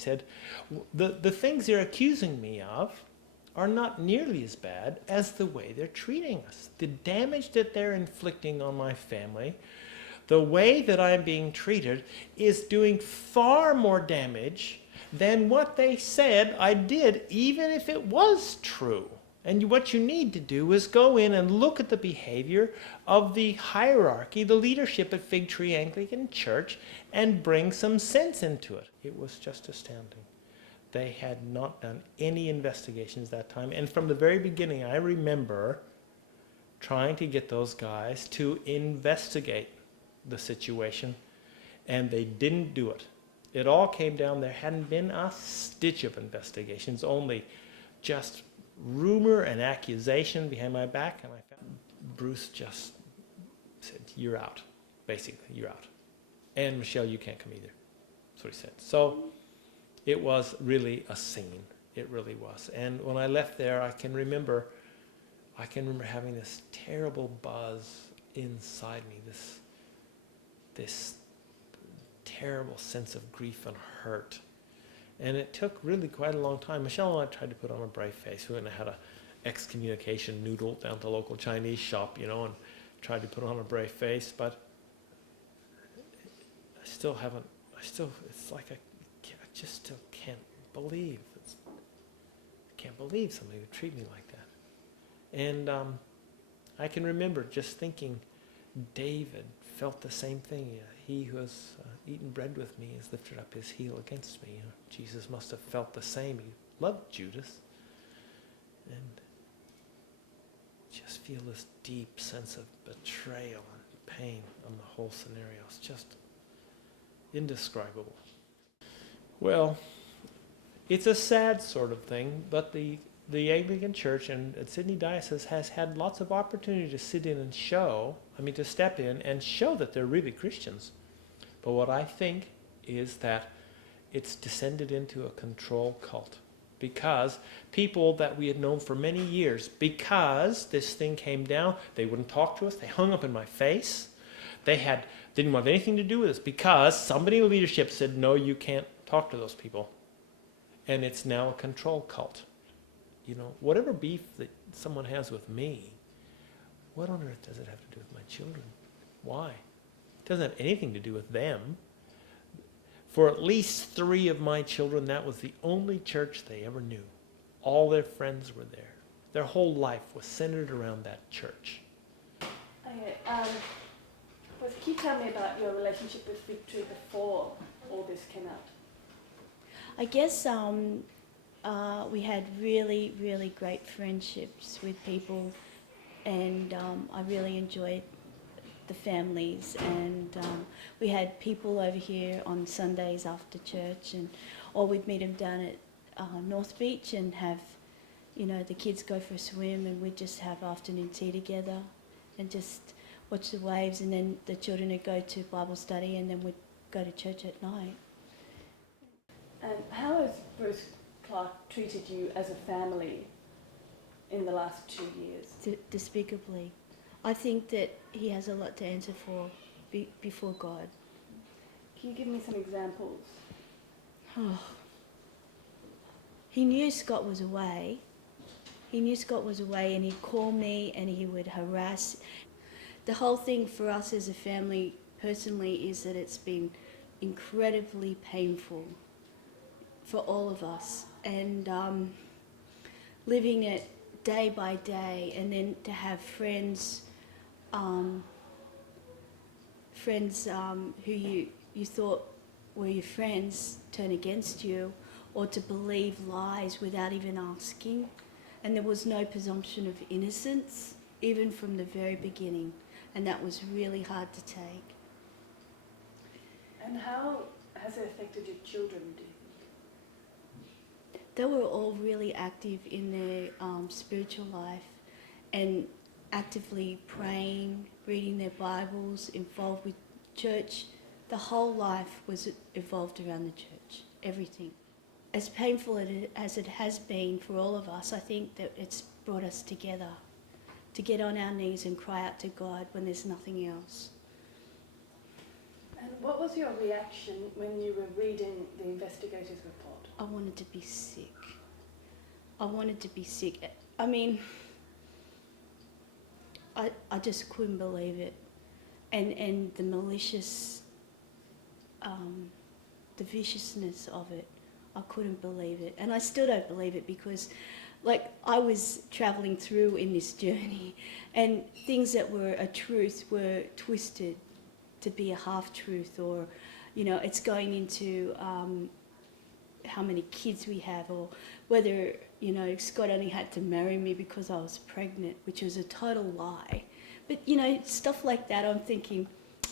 said, the things they're accusing me of are not nearly as bad as the way they're treating us. The damage that they're inflicting on my family, the way that I'm being treated, is doing far more damage than what they said I did, even if it was true. And what you need to do is go in and look at the behavior of the hierarchy, the leadership at Figtree Anglican Church, and bring some sense into it. It was just astounding. They had not done any investigations that time. And from the very beginning, I remember trying to get those guys to investigate the situation, and they didn't do it. It all came down, there hadn't been a stitch of investigations, only just rumor and accusation behind my back. And I found Bruce just said, "You're out." Basically, "You're out. And Michelle, you can't come either." That's what he said. So it was really a scene. It really was. And when I left there, I can remember having this terrible buzz inside me, this terrible sense of grief and hurt. And it took really quite a long time. Michelle and I tried to put on a brave face. We went and had a excommunication noodle down at the local Chinese shop, and tried to put on a brave face. But I still haven't, it's like I just still can't believe. I can't believe somebody would treat me like that. And I can remember just thinking, David felt the same thing. He who has eaten bread with me has lifted up his heel against me. Jesus must have felt the same. He loved Judas. And just feel this deep sense of betrayal and pain on the whole scenario. It's just indescribable. Well, it's a sad sort of thing, but the Anglican Church and Sydney Diocese has had lots of opportunity to sit in and to step in and show that they're really Christians. But what I think is that it's descended into a control cult, because people that we had known for many years, because this thing came down, they wouldn't talk to us, they hung up in my face, didn't want anything to do with us, because somebody in leadership said, "No, you can't talk to those people." And it's now a control cult. Whatever beef that someone has with me, what on earth does it have to do with my children? Why? It doesn't have anything to do with them. For at least 3 of my children, that was the only church they ever knew. All their friends were there. Their whole life was centered around that church. Okay, can you tell me about your relationship with Figtree before all this came out? I guess we had really, really great friendships with people, and I really enjoyed the families, and we had people over here on Sundays after church, or we'd meet them down at North Beach and have, the kids go for a swim, and we'd just have afternoon tea together and just watch the waves, and then the children would go to Bible study, and then we'd go to church at night. And how has Bruce Clark treated you as a family in the last 2 years? Despicably. I think that he has a lot to answer for before God. Can you give me some examples? He knew Scott was away. And he'd call me and he would harass. The whole thing for us as a family personally is that it's been incredibly painful for all of us, and living it day by day, and then to have friends who you thought were your friends turn against you, or to believe lies without even asking. And there was no presumption of innocence, even from the very beginning, and that was really hard to take. And how has it affected your children, do you think? They were all really active in their spiritual life, and actively praying, reading their Bibles, involved with church. The whole life was evolved around the church, everything. As painful as it has been for all of us, I think that it's brought us together to get on our knees and cry out to God when there's nothing else. And what was your reaction when you were reading the investigator's report? I wanted to be sick. I wanted to be sick. I mean, I just couldn't believe it. And the malicious, the viciousness of it, I couldn't believe it. And I still don't believe it because, like, I was travelling through in this journey and things that were a truth were twisted to be a half-truth, or, you know, it's going into how many kids we have, or whether, you know, Scott only had to marry me because I was pregnant, which was a total lie. But, you know, stuff like that, I'm thinking,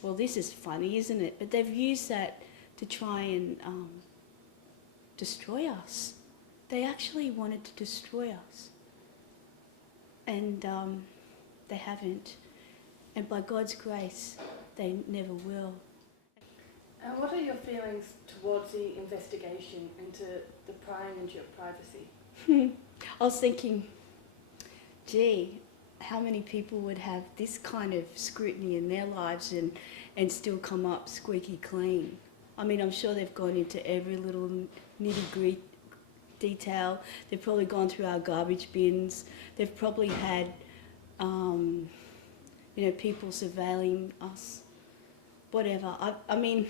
well, this is funny, isn't it? But they've used that to try and destroy us. They actually wanted to destroy us. And they haven't. And by God's grace, they never will. And what are your feelings towards the investigation into the prying into your privacy? I was thinking, gee, how many people would have this kind of scrutiny in their lives and still come up squeaky clean? I mean, I'm sure they've gone into every little nitty-gritty detail. They've probably gone through our garbage bins. They've probably had, you know, people surveilling us. Whatever. I mean,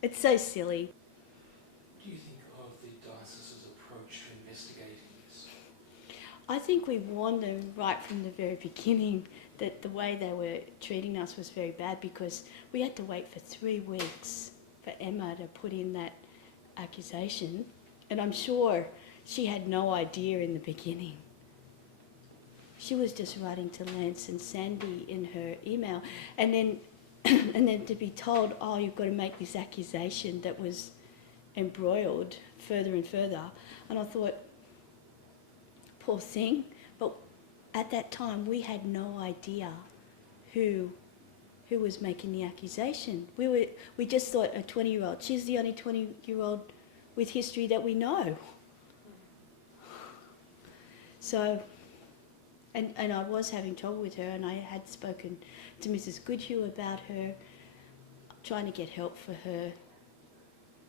it's so silly. What do you think of the diocese's approach to investigating this? I think we warned them right from the very beginning that the way they were treating us was very bad, because we had to wait for 3 weeks for Emma to put in that accusation. And I'm sure she had no idea in the beginning. She was just writing to Lance and Sandy in her email. And then and then to be told, oh, you've got to make this accusation that was embroiled further and further. And I thought, poor thing. But at that time, we had no idea who was making the accusation. We just thought a 20-year-old. She's the only 20-year-old with history that we know. So, and I was having trouble with her, and I had spoken to Mrs. Goodhue about her, trying to get help for her.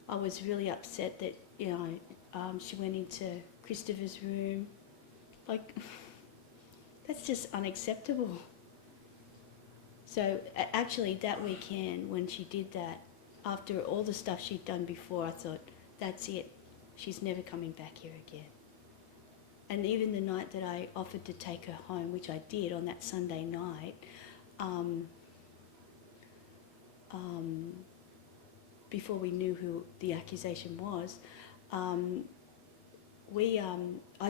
I was really upset that, you know, she went into Christopher's room. Like, that's just unacceptable. So actually that weekend when she did that, after all the stuff she'd done before, I thought, that's it. She's never coming back here again. And even the night that I offered to take her home, which I did on that Sunday night, before we knew who the accusation was, I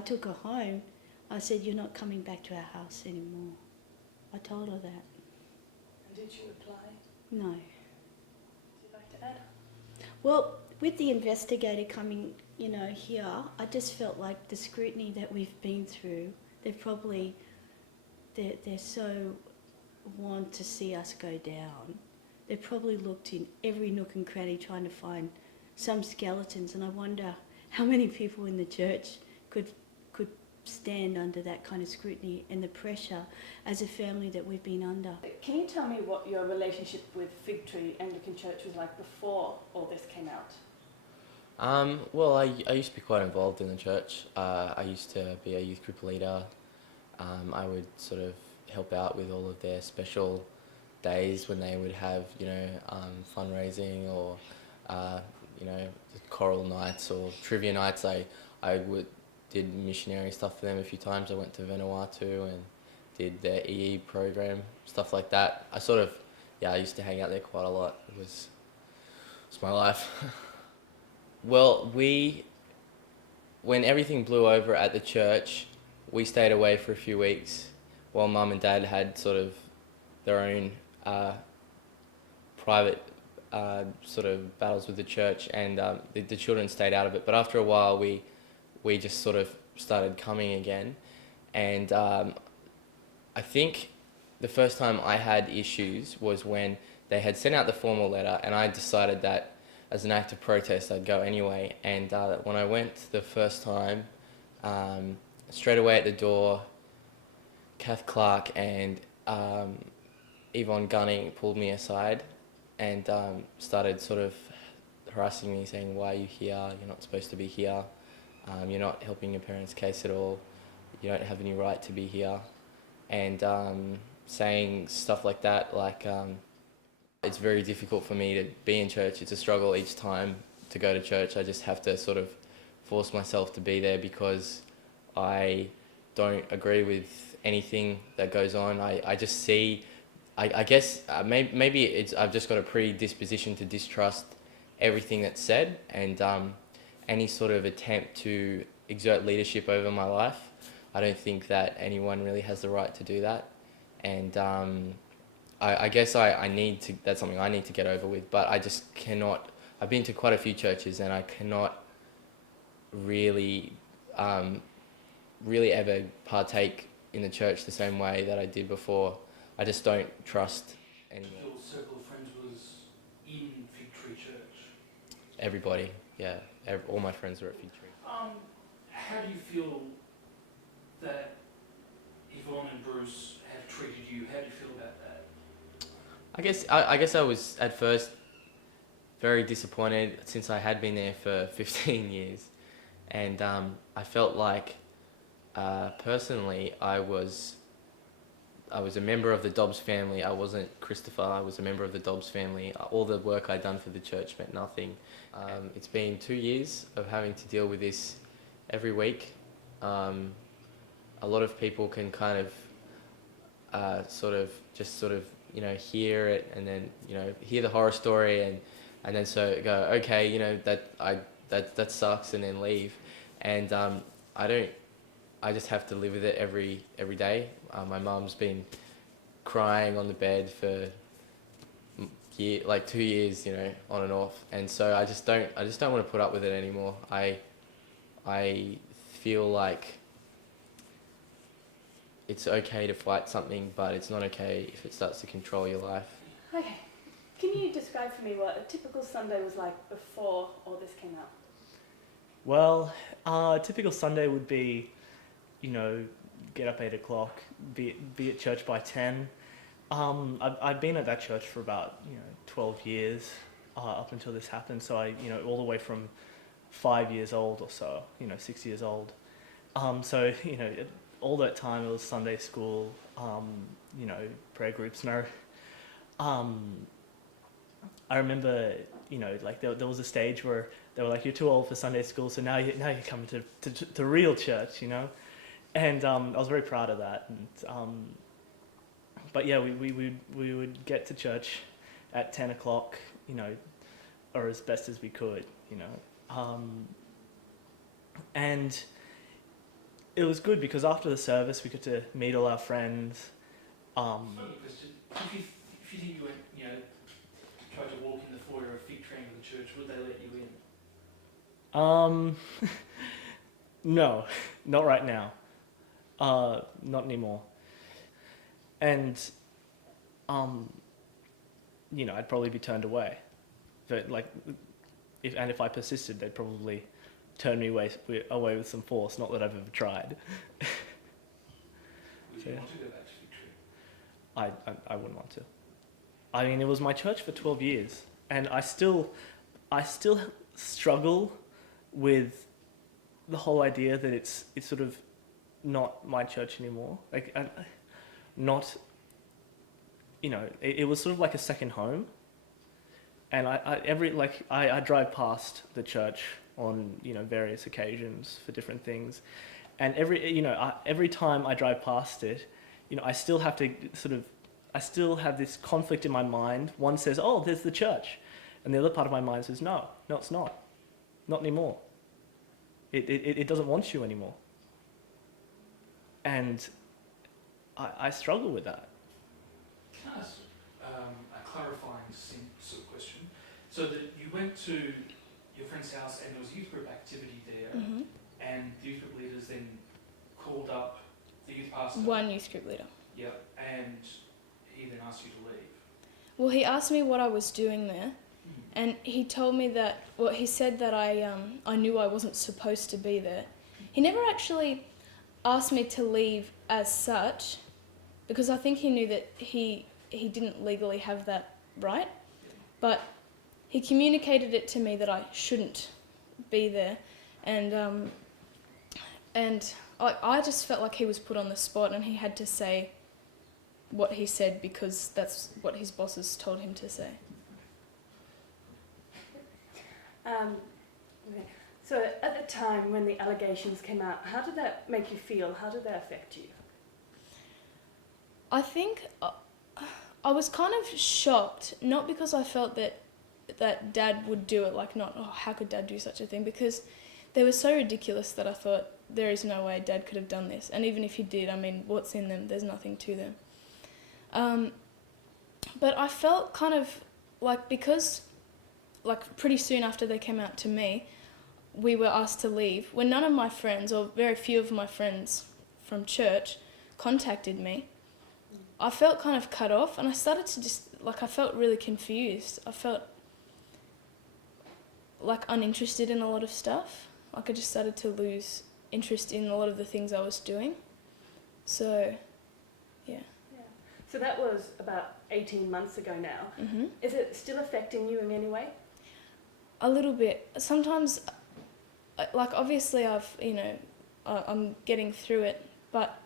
took her home. I said, you're not coming back to our house anymore. I told her that. And did she reply? No. Would you like to add? Well, with the investigator coming, you know, here, I just felt like the scrutiny that we've been through, they're so want to see us go down. They probably looked in every nook and cranny trying to find some skeletons, and I wonder how many people in the church could stand under that kind of scrutiny and the pressure as a family that we've been under. Can you tell me what your relationship with Figtree Anglican Church was like before all this came out? Well, I used to be quite involved in the church. I used to be a youth group leader. I would sort of help out with all of their special days when they would have, you know, fundraising or, you know, choral nights or trivia nights. I did missionary stuff for them a few times. I went to Vanuatu and did their EE program, stuff like that. I used to hang out there quite a lot. It was my life. Well, when everything blew over at the church, we stayed away for a few weeks while Mum and Dad had sort of their own private sort of battles with the church, and the children stayed out of it. But after a while, we just sort of started coming again, and I think the first time I had issues was when they had sent out the formal letter, and I decided that as an act of protest I'd go anyway. And when I went the first time, straight away at the door, Kath Clark and Yvonne Gunning pulled me aside and started sort of harassing me, saying, "Why are you here? You're not supposed to be here. You're not helping your parents' case at all. You don't have any right to be here." And saying stuff like that, like it's very difficult for me to be in church. It's a struggle each time to go to church. I just have to sort of force myself to be there because I don't agree with anything that goes on. I just see, I guess maybe I've just got a predisposition to distrust everything that's said, and any sort of attempt to exert leadership over my life. I don't think that anyone really has the right to do that, and I guess I need to, that's something I need to get over with, but I just cannot. I've been to quite a few churches and I cannot really really ever partake in the church the same way that I did before. I just don't trust anyone. Your circle of friends was in Figtree Church? Everybody, yeah. All my friends were at Figtree. How do you feel that Yvonne and Bruce have treated you? How do you feel about that? I guess I was at first very disappointed since I had been there for 15 years, and I felt like personally I was a member of the Dobbs family. I wasn't Christopher. I was a member of the Dobbs family. All the work I'd done for the church meant nothing. It's been 2 years of having to deal with this every week. A lot of people can kind of sort of hear it and then hear the horror story and then so go, okay, that sucks, and then leave. And I just have to live with it every day. My mum's been crying on the bed for 2 years, on and off, and so I just don't want to put up with it anymore. I feel like it's okay to fight something, but it's not okay if it starts to control your life. Okay. Can you describe for me what a typical Sunday was like before all this came out? Well, a typical Sunday would be, get up 8 o'clock, be at church by 10. I've been at that church for about 12 years up until this happened. So I all the way from 5 years old or so, 6 years old. So all that time it was Sunday school, prayer groups, and I remember there was a stage where they were like, "You're too old for Sunday school, so now you're coming to real church," and I was very proud of that. And but yeah, we would get to church at 10 o'clock, or as best as we could, and it was good because after the service we got to meet all our friends. Funny question. If you think you went, tried to walk in the foyer of Figtree of the church, would they let you in? No, not right now. Not anymore. And I'd probably be turned away. But if I persisted, they'd probably turn me away with some force. Not that I've ever tried. Would you want to go back to Figtree? I wouldn't want to. I mean, it was my church for 12 years, and I still struggle with the whole idea that it's sort of not my church anymore. It was sort of like a second home, and I drive past the church on various occasions for different things, and every time I drive past it, I still have to I still have this conflict in my mind. One says, "Oh, there's the church," and the other part of my mind says, "No, it's not anymore. It doesn't want you anymore." And I struggle with that. Can I ask a clarifying sort of question? So that you went to your friend's house and there was a youth group activity there, Mm-hmm. and the youth group leaders then called up the youth pastor. One youth group leader. Yep, and he then asked you to leave. Well, he asked me what I was doing there, and he told me that. Well, he said that I knew I wasn't supposed to be there. He never actually asked me to leave as such, because I think he knew that he didn't legally have that right. but he communicated it to me that I shouldn't be there, and I just felt like he was put on the spot and he had to say what he said because that's what his bosses told him to say. Okay. So at the time when the allegations came out, how did that make you feel? How did that affect you? I think I was kind of shocked, not because I felt that Dad would do it, like not, oh, how could Dad do such a thing, because they were so ridiculous that I thought, there is no way Dad could have done this. And even if he did, I mean, what's in them? There's nothing to them. But I felt kind of like, because like pretty soon after they came out to me, we were asked to leave. When none of my friends, or very few of my friends from church, contacted me, I felt kind of cut off, and I started to just, like, I felt really confused. I felt like uninterested in a lot of stuff. Like I just started to lose interest in a lot of the things I was doing. So, yeah. So that was about 18 months ago now. Mm-hmm. Is it still affecting you in any way? A little bit. Sometimes, like obviously I'm getting through it, but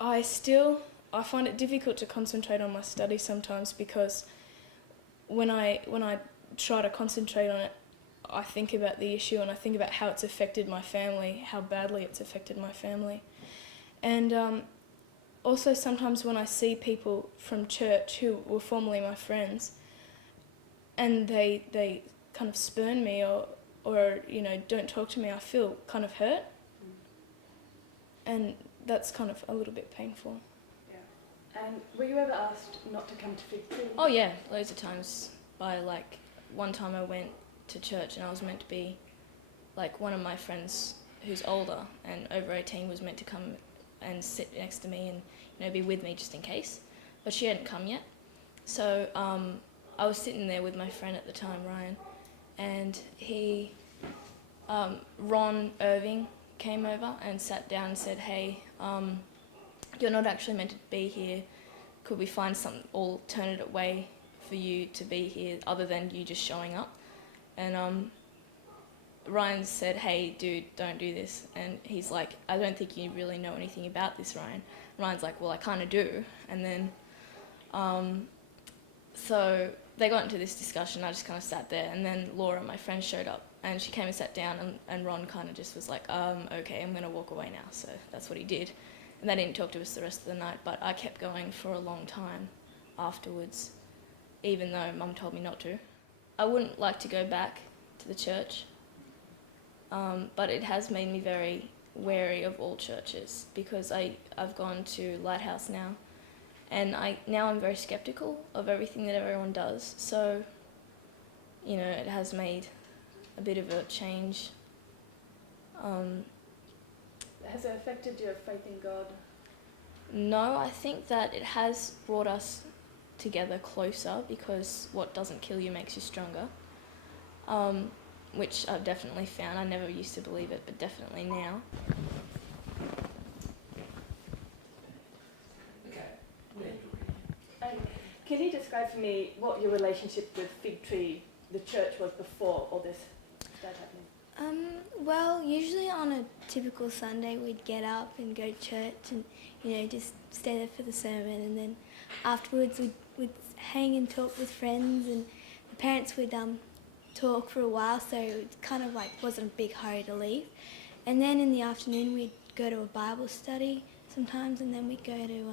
I find it difficult to concentrate on my study sometimes, because when I try to concentrate on it, I think about the issue and I think about how it's affected my family, how badly it's affected my family. And also sometimes when I see people from church who were formerly my friends and they kind of spurn me or don't talk to me, I feel kind of hurt. And that's kind of a little bit painful. And were you ever asked not to come to Figtree? Oh yeah, loads of times. By like one time I went to church and I was meant to be, like, one of my friends who's older and over 18 was meant to come and sit next to me and be with me just in case, but she hadn't come yet. So I was sitting there with my friend at the time, Ryan, and Ron Irving came over and sat down and said, hey, you're not actually meant to be here. Could we find some alternative way for you to be here other than you just showing up? And Ryan said, hey, dude, don't do this. And he's like, I don't think you really know anything about this, Ryan. Ryan's like, well, I kind of do. And then, so they got into this discussion. I just kind of sat there. And then Laura, my friend, showed up. And she came and sat down. And Ron kind of just was like, okay, I'm going to walk away now. So that's what he did. And they didn't talk to us the rest of the night. But I kept going for a long time afterwards, even though Mum told me not to. I wouldn't like to go back to the church, but it has made me very wary of all churches, because I've gone to Lighthouse now, and now I'm very sceptical of everything that everyone does. So, it has made a bit of a change. Has it affected your faith in God? No, I think that it has brought us together closer, because what doesn't kill you makes you stronger, which I've definitely found. I never used to believe it, but definitely now. Can you describe for me what your relationship with Figtree, the church, was before all this started happening? Well, usually on a typical Sunday we'd get up and go to church and, just stay there for the sermon, and then afterwards we'd hang and talk with friends, and the parents would talk for a while, so it kind of like wasn't a big hurry to leave. And then in the afternoon we'd go to a Bible study sometimes, and then we'd go to